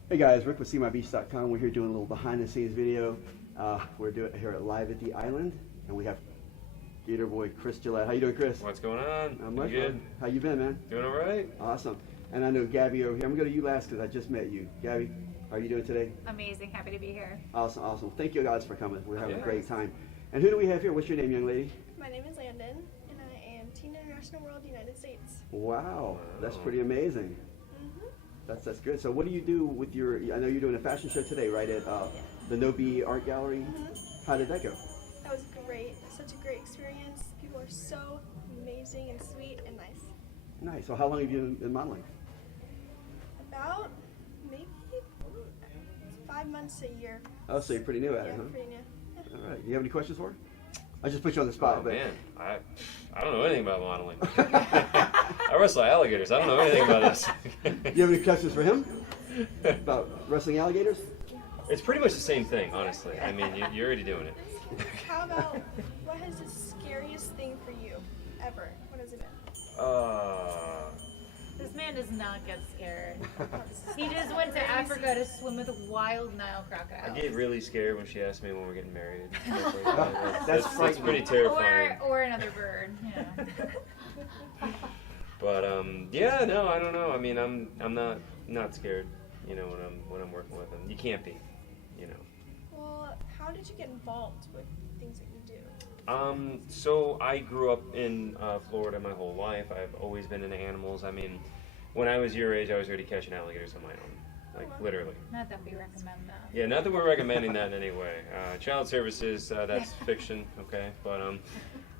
Hey guys, Rick with SeeMyBeach.com. We're here doing a little behind the scenes video. We're doing here at Live at the Island, and we have Gator boy Chris Gillette. How you doing, Chris? What's going on? Not much, Good. man. How you been, man? Doing all right? Awesome. And I know Gabby over here. I'm going to go to you last because I just met you. Gabby, how are you doing today? Amazing. Happy to be here. Awesome, awesome. Thank you guys for coming. We're having a Yeah. great time. And who do we have here? What's your name, young lady? My name is Landon, and I am Teen International World United States. Wow, that's Wow. pretty amazing. Mm-hmm. That's good. So what do you do with your, I know you're doing a fashion show today, right, at the Nobi Art Gallery? How did that go? That was great. Such a great experience. People are so amazing and sweet and nice. Nice. So how long have you been modeling? About maybe 5 months a year. Oh, so you're pretty new at Yeah, it, huh? pretty new. All right. Do you have any questions for her? I just put you on the spot, Oh, but man. I don't know anything about modeling. I wrestle alligators. I don't know anything about this. do you have any questions for him about wrestling alligators? It's pretty much the same thing, honestly. I mean, you're already doing it. How about, what is the scariest thing for you ever? What has it been? This man does not get scared. He just went to Africa to swim with wild Nile I crocodiles. get really scared when she asked me when we're getting married. That's That's frightening. pretty terrifying. Or another bird. Yeah. But yeah, no, I don't know. I mean, I'm not scared. You know, when I'm working with them, you can't be. You know. Well, how did you get involved with things that you do? So I grew up in Florida my whole life. I've always been into animals. I mean, when I was your age, I was already catching alligators on my own, like literally. Not that we recommend that. Yeah, not that we're recommending that in any way. Child services, that's fiction, okay? But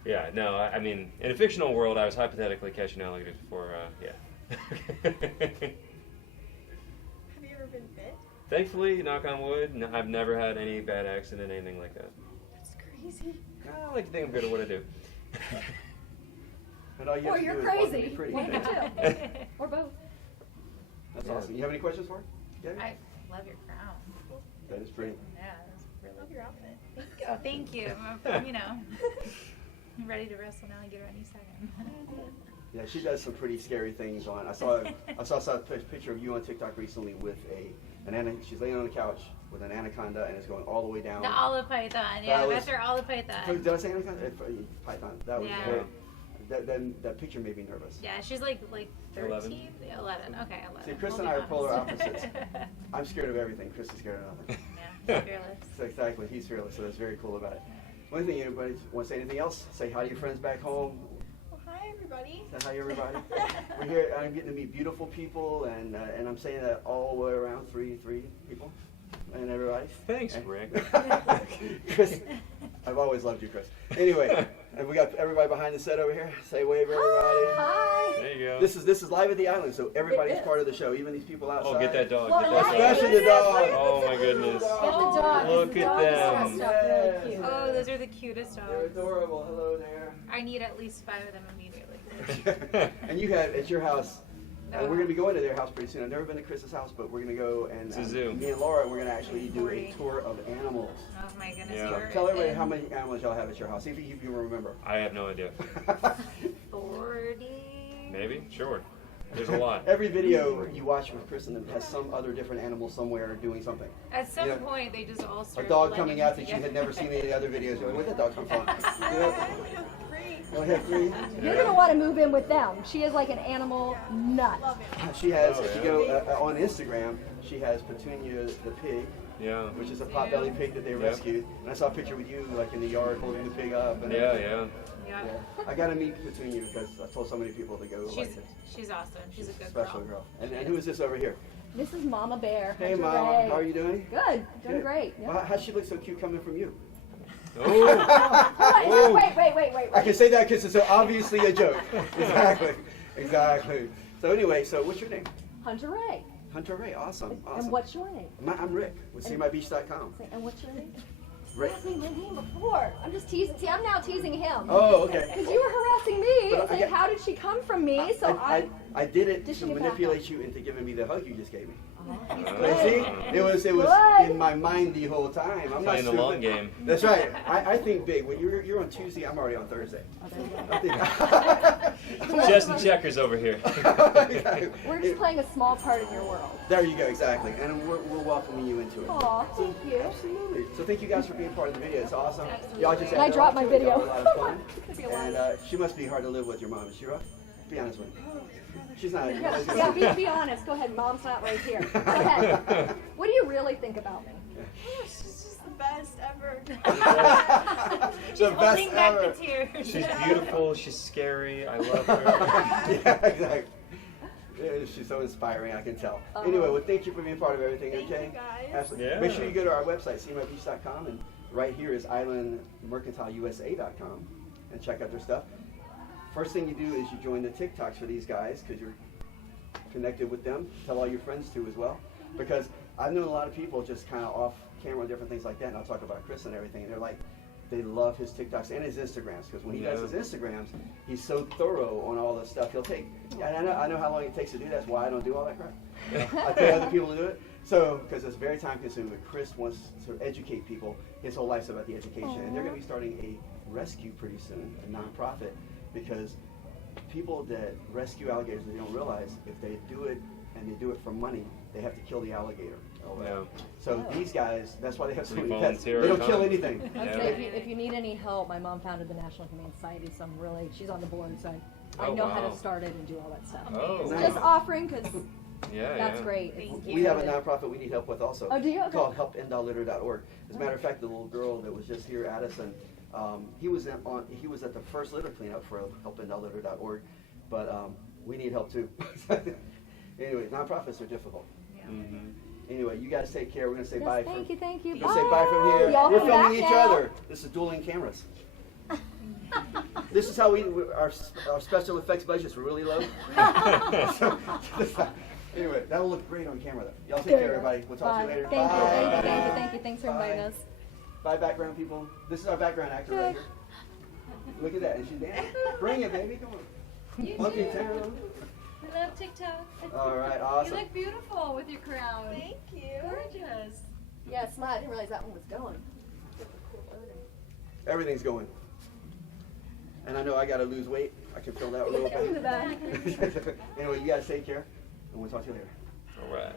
yeah, no, I mean, in a fictional world, I was hypothetically catching alligators before, yeah. Have you ever Thankfully, knock on wood, I've never had any bad accident, anything like that. That's crazy. I like to think I'm good at what I do. And all you have Or to you're do is want to be crazy. pretty. One of the two. Or both. That's Yeah. awesome. You have any questions for her? Gabby? I love your crown. That is pretty. Yeah, that's really Love your outfit. Oh, thank you. You know, I'm ready to wrestle an alligator any second. Yeah, she does some pretty scary things on. I saw a picture of you on TikTok recently with she's laying on the couch with an anaconda and it's going all the way down. The olive python. Yeah, That that's was- our olive python. Did I say anaconda? Python. That was Yeah. very. That picture made me nervous. Yeah, she's like 13? 11. 11. Okay, 11. See, Chris We'll and be I are polar honest. opposites. I'm scared of everything. Chris is scared of nothing. Yeah, fearless. So exactly, he's fearless, so that's very cool about it. One thing, anybody want to say anything else? Say hi to your friends back home. Well, hi, everybody. Say hi, everybody. We're here. I'm getting to meet beautiful people, and I'm saying that all the way around. Three people, and everybody. Thanks, And- Rick. Chris, I've always loved you, Chris. Anyway, and we got everybody behind the set over here. Say wave, everybody. Hi. There you go. This is live at the island, so everybody's It is. part of the show, even these people outside. Oh, get that dog. Well, Get that yeah. dog. Especially the dog. Oh my goodness. Get the dog. Look The at dog is them. dressed up really cute. Oh, those are the cutest They're dogs. adorable. Hello there. I need at least 5 of them immediately. And you have at your house. Oh. We're going to be going to their house pretty soon. I've never been to Chris's house, but we're going to go and It's a zoo. me and Laura, we're going to actually do a 40. tour of animals. Oh my goodness. Yeah. You're Tell everybody in how many animals y'all have at your house. See if you can remember. I have no idea. 40. Maybe? Sure. There's a lot. Every video you watch with Chris and them has some other different animal somewhere doing something. At some Yeah. point, they just all A start dog blending coming out that you together. had never seen any other videos. You're like, where'd that dog come from? You know? I only have 3. You only have 3? You're gonna want to move in with them. She is like an animal nut. Love it. She has, Oh, if you yeah. go on Instagram, she has Petunia the pig, Yeah. which is a potbelly pig that they Yep. rescued. And I saw a picture with you, like in the yard, holding the pig up. And Yeah, everything. yeah. Yeah. Yeah. I got to meet Petunia because I told so many people to go. Like this. She's awesome. She's a good Special girl. girl. And who is this over here? This is Mama Bear. Hey, Hunter Mama. Ray. How are you doing? Good. Doing Good. great. Yeah. Well, how'd she look so cute coming from you? Oh. Wait. I can say that because it's so obviously a joke. Exactly. So anyway, so what's your name? Hunter Ray. Hunter Ray. Awesome. And what's your name? I'm Rick with SeeMyBeach.com. And what's your name? Rick. Harassing my name before. I'm just teasing. See, I'm now teasing him. Oh, okay. Because you were harassing me, But I saying, get- how did she come from me? So I did it to dishing it back manipulate you into giving me the hug you just gave me. He's Uh, But see, it was Good. in my mind the whole time. I'm Playing the not long stupid. game. That's right. I think big. When you're on Tuesday, I'm already on Thursday. I think- Chess and checkers over here. We're just playing a small part in your world. There you go, exactly. And we're welcoming you into it. Aw, thank you. Absolutely. So thank you guys for being part of the video. It's awesome. Y'all just And I added dropped on my to it. video. Y'all had a lot of fun. It's gonna be a lot. And she must be hard to live with, your mom. Is she rough? Be honest with me. She's not. Yeah, be honest. Go ahead. Mom's not right here. Go ahead. What do you really think about me? Oh, she's just the best ever. The best Holding back ever. the tears. She's beautiful. She's scary. I love her. Yeah, exactly. Yeah, she's so inspiring, I can tell. Anyway, well, thank you for being part of everything, Thank okay? you, guys. Absolutely. Yeah. Make sure you go to our website, SeeMyBeach.com, and right here is islandmercantileusa.com, and check out their stuff. First thing you do is you join the TikToks for these guys, because you're connected with them. Tell all your friends too as well, because I've known a lot of people just kind of off camera and different things like that, and I'll talk about Chris and everything, and they're like, they love his TikToks and his Instagrams, because when he does his Instagrams, he's so thorough on all the stuff he'll take. And I know how long it takes to do that. That's why I don't do all that crap. I pay other people to do it. So, because it's very time consuming. Chris wants to educate people. His whole life's about the education. And they're going to be starting a rescue pretty soon, a nonprofit, because people that rescue alligators, they don't realize if they do it and they do it for money, they have to kill the alligator. Yeah. So these guys, that's why they have so We many pets. They volunteer don't kill time. anything. I'd Yeah. say if you need any help, my mom founded the National Humane Society, so I'm really, she's on the board, so I Oh, know how wow. to start it and do all that stuff. Oh, Nice. Just offering, because yeah, that's yeah. great. Thank We have a nonprofit we need help with also. Oh, do you? It's called helpendalllitter.org. As a matter of fact, the little girl that was just here, Addison, he was at the first litter cleanup for helpendalllitter.org, but we need help too. Anyway, nonprofits are difficult. Mhm. Anyway, you guys take care. We're gonna say bye. Yes, thank you, thank you. We're gonna say bye from here. Y'all We're come filming back each now. other. This is dueling cameras. This is how our special effects budgets were really low. So, Anyway, that'll look great on camera though. Y'all take care, everybody. We'll talk to you later. Thank you, Bye. thank you, thank you, thank you. Thanks for inviting Bye. us. Bye, background people. This is our background actor right here. Look at that. And she's dancing. Bring it, baby. Come on. Monkey Town. I love Tick Tok. All right, awesome. You look beautiful with your crown. Thank you. Gorgeous. Yeah, smile. I didn't realize that one was going. Everything's going. And I know I got to lose weight. I can feel that real fast. Anyway, you guys take care, and we'll talk to you later. All right.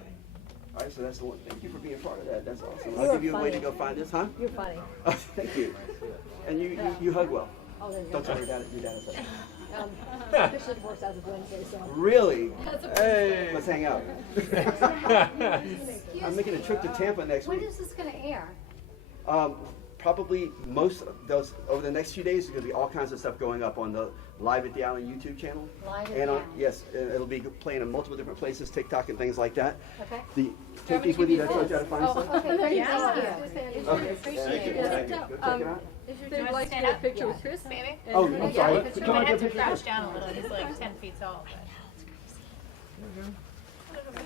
All right, so that's the one. Thank you for being part of that. That's awesome. I'll give you a way to go find this, huh? You're funny. Oh, thank you. And you hug well. Oh, there you Don't go. tell your dad is that. Officially divorced as of Wednesday, so. Really? Hey, let's hang out. I'm making a trip to Tampa next When week. is this going to air? Probably most of those over the next few days. There's going to be all kinds of stuff going up on the Live at the Island YouTube channel. Live at And the on, Island. yes, it'll be playing in multiple different places, TikTok and things like that. Okay. Take these with you. That's what I try to find Oh, stuff. okay, great. Yeah. Thank you. Okay. Appreciate Thank you. it. Thank you. Go check it out. They'd like to get a picture with Chris. Maybe. Oh, I'm sorry. You Come might on, have get a to picture. crouch down a little. He's like 10 feet tall.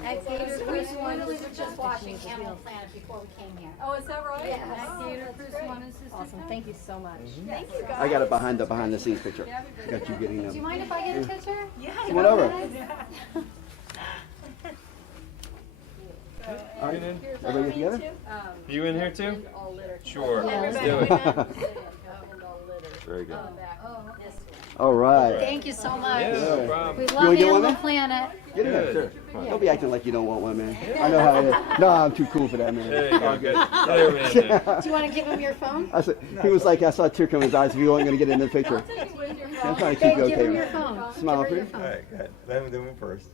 At Gator Cruise One, we were just watching Animal Planet before we came here. Oh, is that right? Yes. At Gator Cruise One is Awesome. Thank you so much. Thank you guys. I got it behind the scenes picture. Got you getting Do you them. mind if I get a picture? Come on over. All right. Everybody get together? You in here too? All litter. Sure. Let's do Everybody. it. And all litter. Very good. Oh, All right. Thank you so much. Yeah, no problem. We You love wanna get one, Animal man? Planet. Get in there, Good. sure. Don't be acting like you don't want one, man. I know how it is. No, I'm too cool for that, man. There you go. All Good. There, man. There. Do you want to give him your phone? I said, he was like, I saw a tear come in his eyes if you weren't going to get in the picture. I'm trying to keep you Give okay, him your man. phone. Smile Give her your pretty. phone. All right, good. Let him do it first.